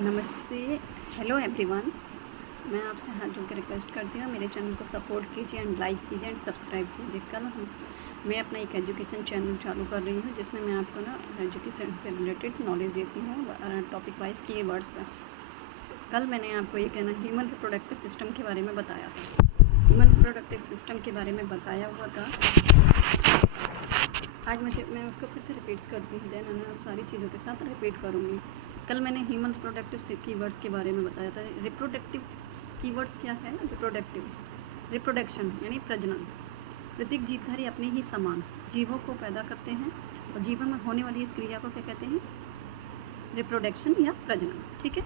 नमस्ते। Hello everyone. मैं आपसे हाथ जोड़ के रिक्वेस्ट करती हूँ, मेरे चैनल को सपोर्ट कीजिए एंड लाइक कीजिए एंड सब्सक्राइब कीजिए। मैं अपना एक एजुकेशन चैनल चालू कर रही हूँ जिसमें मैं आपको एजुकेशन से रिलेटेड नॉलेज देती हूँ टॉपिक वाइज कीवर्ड्स। कल मैंने आपको एक ह्यूमन रिप्रोडक्टिव सिस्टम के बारे में बताया था। ह्यूमन रिप्रोडक्टिव सिस्टम के बारे में बताया हुआ था। आज मैं उसको फिर से रिपीट करती हूँ, देन मैं सारी चीज़ों के साथ रिपीट करूँगी। कल मैंने ह्यूमन रिप्रोडक्टिव कीवर्ड्स के बारे में बताया था। रिप्रोडक्टिव कीवर्ड्स क्या है? रिप्रोडक्शन यानी प्रजनन। प्रत्येक जीवधारी अपने ही समान जीवों को पैदा करते हैं और जीवों में होने वाली इस क्रिया को क्या कहते हैं? रिप्रोडक्शन या प्रजनन। ठीक है,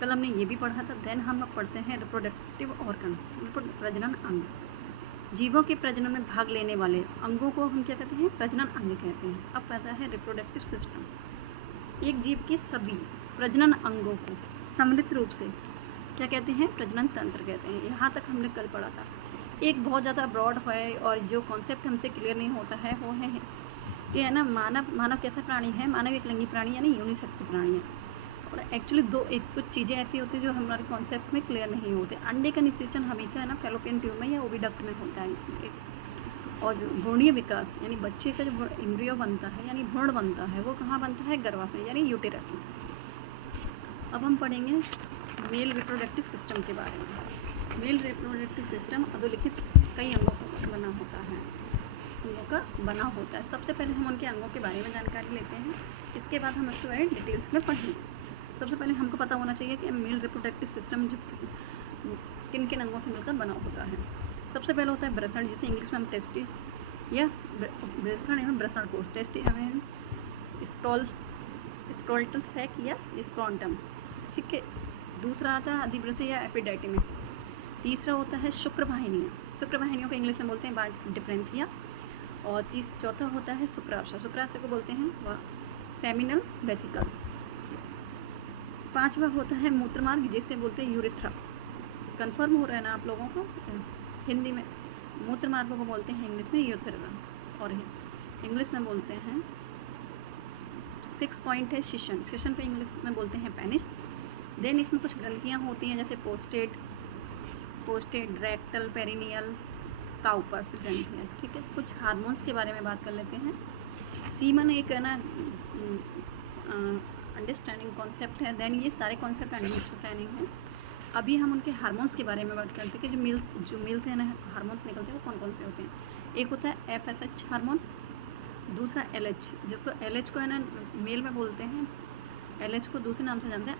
कल हमने ये भी पढ़ा था। देन हम अब पढ़ते हैं रिप्रोडक्टिव ऑर्गन, प्रजनन अंग। जीवों के प्रजनन में भाग लेने वाले अंगों को हम क्या कहते हैं? प्रजनन अंग कहते हैं। अब पैदा है रिप्रोडक्टिव सिस्टम। एक जीव के सभी प्रजनन अंगों को सम्मिलित रूप से क्या कहते हैं? प्रजनन तंत्र कहते हैं। यहाँ तक हमने कल पढ़ा था। एक बहुत ज़्यादा ब्रॉड है और जो कॉन्सेप्ट हमसे क्लियर नहीं होता है वो है कि है ना, मानव कैसा प्राणी है? मानव एक लिंगी प्राणी यानी यूनिसेक्स प्राणी है। और एक्चुअली कुछ चीज़ें ऐसी होती हैं जो हमारे कॉन्सेप्ट में क्लियर नहीं होते। अंडे का निषेचन हमेशा है ना फैलोपियन ट्यूब में या ओविडक्ट में होता है। और भ्रूणीय विकास यानी बच्चे का जो एम्ब्रियो बनता है यानी भ्रूण बनता है वो कहाँ बनता है? गर्भाशय यानी यूटेरस में। अब हम पढ़ेंगे मेल रिप्रोडक्टिव सिस्टम के बारे में। मेल रिप्रोडक्टिव सिस्टम अधोलिखित कई अंगों का बना होता है। सबसे पहले हम उनके अंगों के बारे में जानकारी लेते हैं, इसके बाद हम उसके बारे में डिटेल्स में पढ़ेंगे। सबसे पहले हमको पता होना चाहिए कि मेल रिप्रोडक्टिव सिस्टम जो किन किन अंगों से मिलकर बना होता है। सबसे पहले होता है ब्रसण, जिसे इंग्लिश में हम टेस्टी या ब्रसण एवं ब्रसण कोष, टेस्टी स्क्रॉल्टल सैक या स्क्रॉन्टम। ठीक है, दूसरा आता है अधिवृषण या एपिडाइडिमिक्स। तीसरा होता है शुक्रवाहिनियाँ, शुक्रवाहिनियों को इंग्लिश में बोलते हैं बार्ड डिफरेंसिया। और चौथा होता है शुक्राशय, शुक्राशय को बोलते हैं सेमिनल वेसिकल। पांचवा होता है मूत्रमार्ग, जिसे बोलते हैं यूरेथ्रा। कंफर्म हो रहा है ना आप लोगों को? हिंदी में मूत्रमार्ग को बोलते हैं इंग्लिश में यूरेथ्रा और इंग्लिश में बोलते हैं 6 पॉइंट है शिशन, शिशन पे इंग्लिश में बोलते हैं पेनिस। देन इसमें कुछ ग्रंथियाँ होती हैं जैसे पोस्टेड रेक्टल पेरिनियल काउपर्स ग्रंथियाँ। ठीक है, कुछ हार्मोन्स के बारे में बात कर लेते हैं। सीमन एक है ना अंडरस्टैंडिंग कॉन्सेप्ट है। देन ये सारे कॉन्सेप्ट अंडरस्टैंडिंग है। अभी हम उनके हार्मोन्स के बारे में बात करते हैं कि जो मिल्क से ना हार्मोन्स निकलते हैं वो कौन कौन से होते हैं। एक होता है FSH हार्मोन, दूसरा LH, जिसको LH को है ना मेल में बोलते हैं, LH को दूसरे नाम से जानते हैं